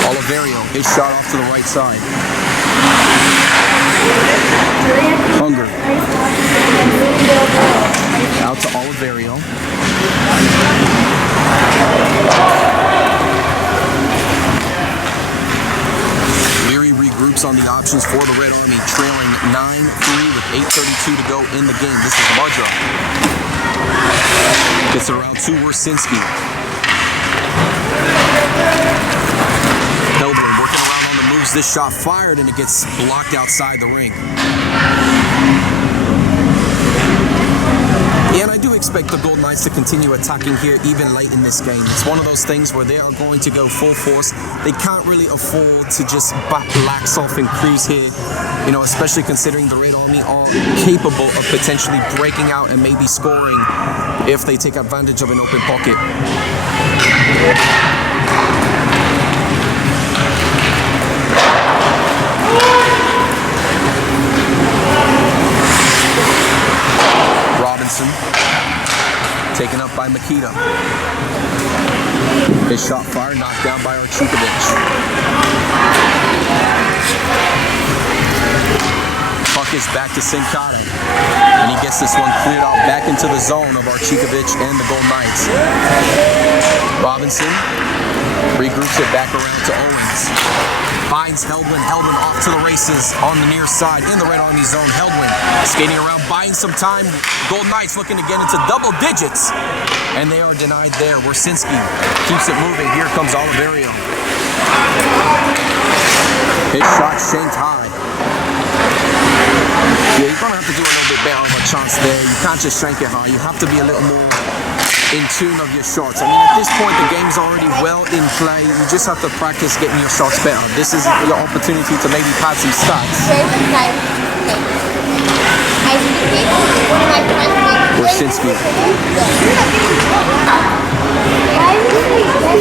Oliverio, his shot off to the right side. Hunger. Out to Oliverio. Leary regroups on the options for the Red Army, trailing 9-3 with 8:32 to go in the game. This is Mudra. Gets it around to Wersinski. Heldman working around on the moves. This shot fired and it gets blocked outside the ring. And I do expect the Golden Knights to continue attacking here even late in this game. It's one of those things where they are going to go full force. They can't really afford to just lax off and cruise here, you know, especially considering the Red Army are capable of potentially breaking out and maybe scoring if they take advantage of an open pocket. Robinson, taken up by Makita. His shot fired, knocked down by Archikovic. Puck is back to Sincata, and he gets this one cleared out back into the zone of Archikovic and the Golden Knights. Robinson regroups it back around to Owens. Finds Heldman. Heldman off to the races on the near side in the Red Army zone. Heldman skating around, buying some time. Golden Knights looking to get into double digits, and they are denied there. Wersinski keeps it moving. Here comes Oliverio. His shot shanked high. Yeah, you're going to have to do a little bit better of a chance there. You can't just shank it high. You have to be a little more in tune of your shots. I mean, at this point, the game's already well in play. You just have to practice getting your shots better. This is your opportunity to maybe pad some stats. Wersinski.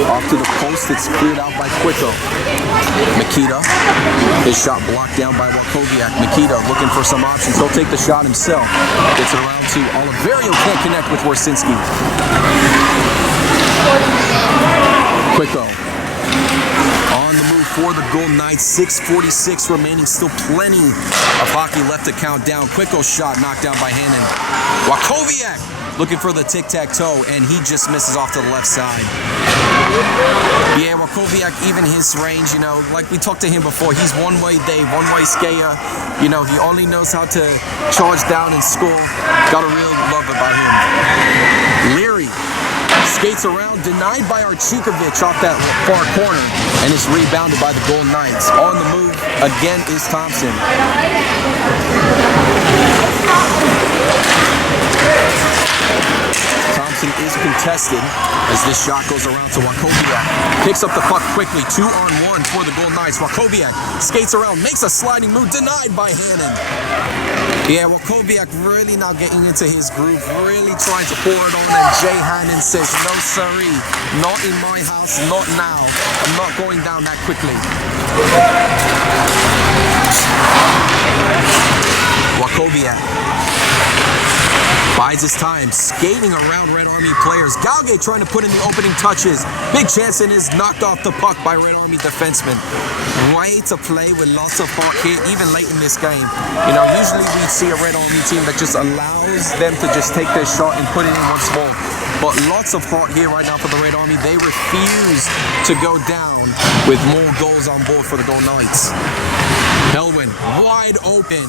Off to the post, it's cleared out by Quicko. Makita, his shot blocked down by Wakowiak. Makita looking for some options. He'll take the shot himself. Gets it around to Oliverio, can't connect with Wersinski. Quicko on the move for the Golden Knights. 6:46 remaining, still plenty of hockey left to count down. Quicko's shot knocked down by Hannon. Wakowiak looking for the tic-tac-toe, and he just misses off to the left side. Yeah, Wakowiak, even his range, you know, like we talked to him before, he's one-way Dave, one-way skater. You know, he only knows how to charge down and score. Got a real love about him. Leary skates around, denied by Archikovic off that far corner, and is rebounded by the Golden Knights. On the move again is Thompson. Thompson is contested as this shot goes around to Wakowiak. Picks up the puck quickly, 2-on-1 for the Golden Knights. Wakowiak skates around, makes a sliding move, denied by Hannon. Yeah, Wakowiak really now getting into his groove, really trying to pour it on, and Jay Hannon says, no siree, not in my house, not now. I'm not going down that quickly. Wakowiak bides his time, skating around Red Army players. Galgate trying to put in the opening touches. Big chance and is knocked off the puck by Red Army defenseman. Way to play with lots of heart here, even late in this game. You know, usually we see a Red Army team that just allows them to just take their shot and put it in once more. But lots of heart here right now for the Red Army. They refuse to go down with more goals on board for the Golden Knights. Helwin wide open.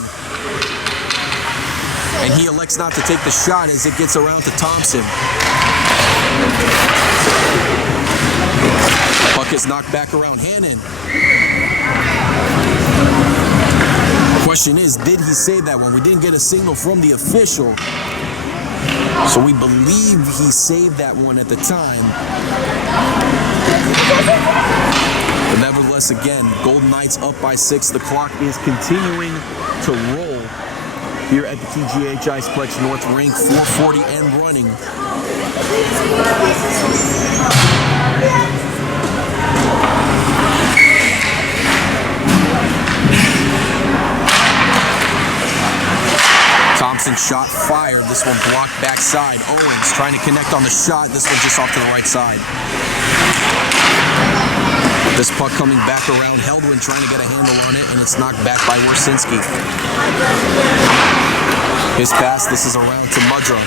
And he elects not to take the shot as it gets around to Thompson. Puck puck is knocked back around Hannon. Question is, did he save that one? We didn't get a signal from the official, so we believe he saved that one at the time. But nevertheless, again, Golden Knights up by 6. The clock is continuing to roll here at the TGH Iceplex North Rink. 4:40 and running. Thompson shot fired. This one blocked backside. Owens trying to connect on the shot. This one just off to the right side. This puck coming back around. Heldwin trying to get a handle on it, and it's knocked back by Warsinski. His pass, this is around to Mudra.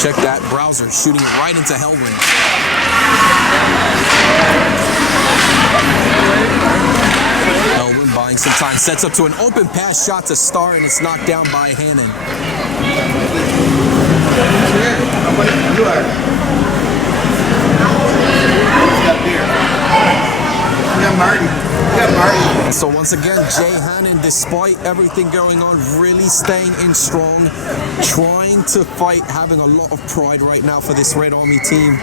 Check that, Browser shooting it right into Heldwin. Heldwin buying some time, sets up to an open pass shot to Starr, and it's knocked down by Hannon. And so once again, Jay Hannon, despite everything going on, really staying in strong, trying to fight, having a lot of pride right now for this Red Army team.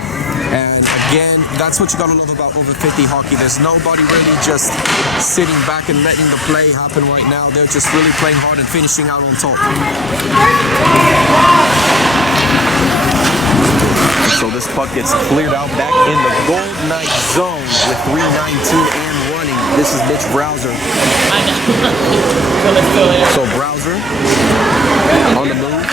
And again, that's what you gotta love about over 50 hockey. There's nobody really just sitting back and letting the play happen right now. They're just really playing hard and finishing out on top. So this puck gets cleared out back in the Gold Knight zone with 3:19 and running. This is Mitch Browser. So Browser on the move.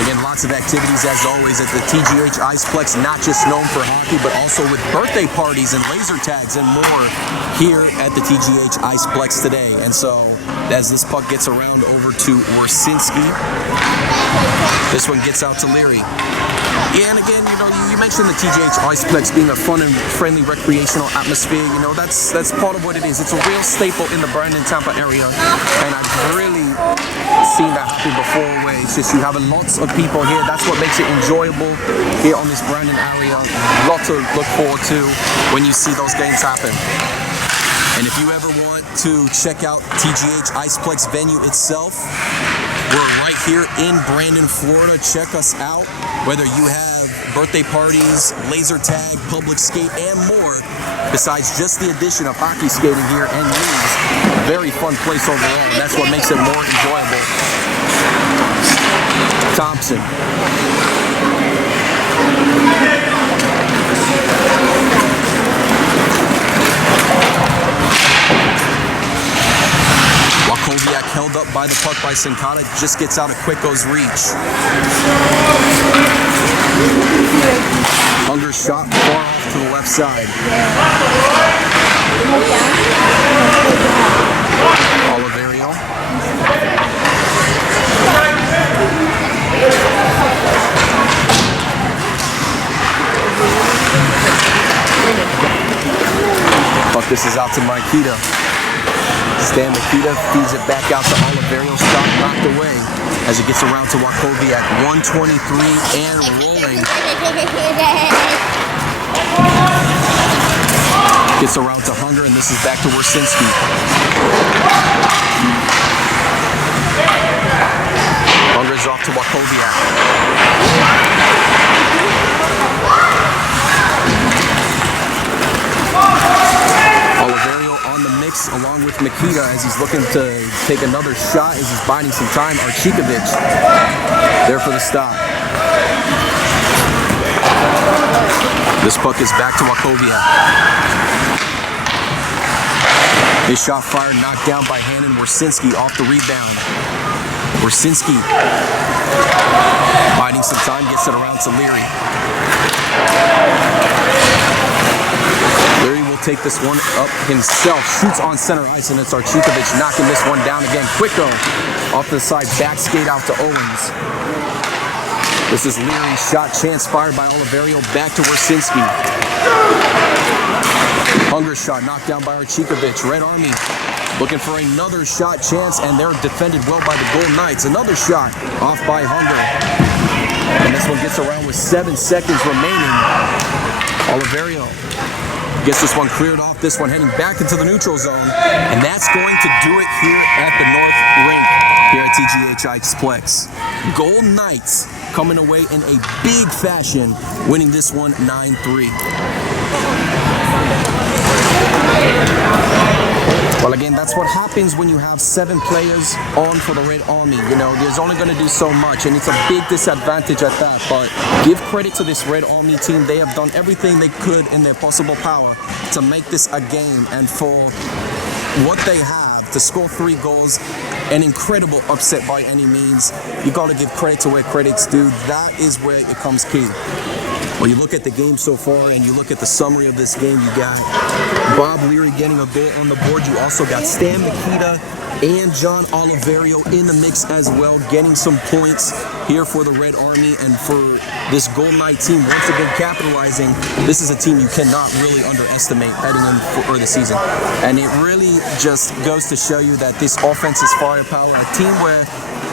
Again, lots of activities as always at the TGH Iceplex, not just known for hockey, but also with birthday parties and laser tags and more here at the TGH Iceplex today. And so as this puck gets around over to Warsinski, this one gets out to Leary. Yeah, and again, you know, you mentioned the TGH Iceplex being a fun and friendly recreational atmosphere. You know, that's part of what it is. It's a real staple in the Brandon, Tampa area, and I've really seen that happen before, where it's just you having lots of people here. That's what makes it enjoyable here on this Brandon area. A lot to look forward to when you see those games happen. And if you ever want to check out TGH Iceplex venue itself, we're right here in Brandon, Florida. Check us out. Whether you have birthday parties, laser tag, public skate, and more, besides just the addition of hockey skating here and leagues, very fun place overall. And that's what makes it more enjoyable. Thompson. Wachowiak held up by the puck by Sincata, just gets out of Quicko's reach. Hunger's shot far off to the left side. Oliverio. But this is out to Makita. Stan Makita feeds it back out to Oliverio. Shot knocked away as it gets around to Wachowiak. 123 and rolling. Gets around to Hunger, and this is back to Warsinski. Hunger's off to Wachowiak. Oliverio on the mix along with Makita as he's looking to take another shot as he's biding some time. Archikovic there for the stop. This puck is back to Wachowiak. His shot fired, knocked down by Hannon. Warsinski off the rebound. Warsinski biding some time, gets it around to Leary. Leary will take this one up himself, shoots on center ice, and it's Archikovic knocking this one down again. Quicko off the side, back skate out to Owens. This is Leary's shot, chance fired by Oliverio, back to Warsinski. Hunger shot knocked down by Archikovic. Red Army looking for another shot chance, and they're defended well by the Golden Knights. Another shot off by Hunger. And this one gets around with 7 seconds remaining. Oliverio gets this one cleared off, this one heading back into the neutral zone, and that's going to do it here at the North Rink here at TGH Iceplex. Golden Knights coming away in a big fashion, winning this one 9-3. Well, again, that's what happens when you have 7 players on for the Red Army. You know, there's only going to do so much, and it's a big disadvantage at that. But give credit to this Red Army team. They have done everything they could in their possible power to make this a game. And for what they have, to score 3 goals, an incredible upset by any means. You got to give credit to where credit's due. That is where it comes key. When you look at the game so far and you look at the summary of this game, you got Bob Leary getting a goal on the board. You also got Stan Mikita and John Oliverio in the mix as well, getting some points here for the Red Army. And for this Golden Knight team, once again capitalizing, this is a team you cannot really underestimate heading in for the season. And it really just goes to show you that this offense is firepower. A team where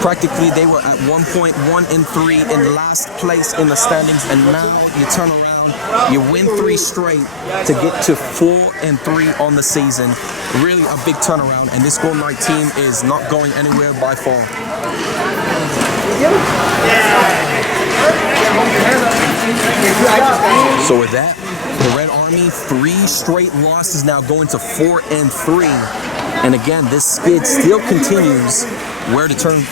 practically they were at 1.1-3 in last place in the standings, and now you turn around, you win 3 straight to get to 4-3 on the season. Really a big turnaround, and this Golden Knight team is not going anywhere by far. So with that, the Red Army, 3 straight losses, now going to 4-3. And again, this skid still continues. Where to turn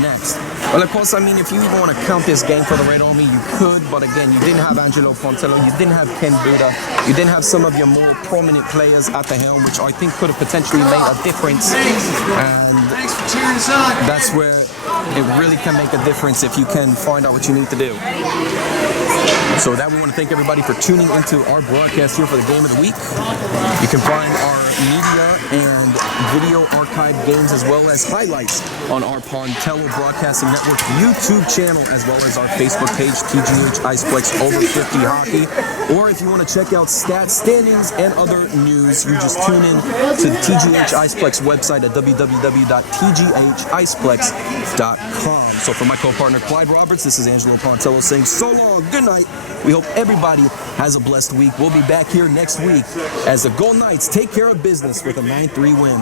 next? Well, of course, I mean, if you want to count this game for the Red Army, you could, but again, you didn't have Angelo Pontello, you didn't have Ken Buda, you didn't have some of your more prominent players at the helm, which I think could have potentially made a difference. And that's where it really can make a difference if you can find out what you need to do. So with that, we want to thank everybody for tuning into our broadcast here for the Game of the Week. You can find our media and video archive games as well as highlights on our Pontello Broadcasting Network YouTube channel, as well as our Facebook page, TGH Iceplex Over 50 Hockey. Or if you want to check out stats, standings, and other news, you just tune in to the TGH Iceplex website at www.tghiceplex.com. So for my co-partner Clyde Roberts, this is Angelo Pontello saying so long, good night. We hope everybody has a blessed week. We'll be back here next week as the Golden Knights take care of business with a 9-3 win.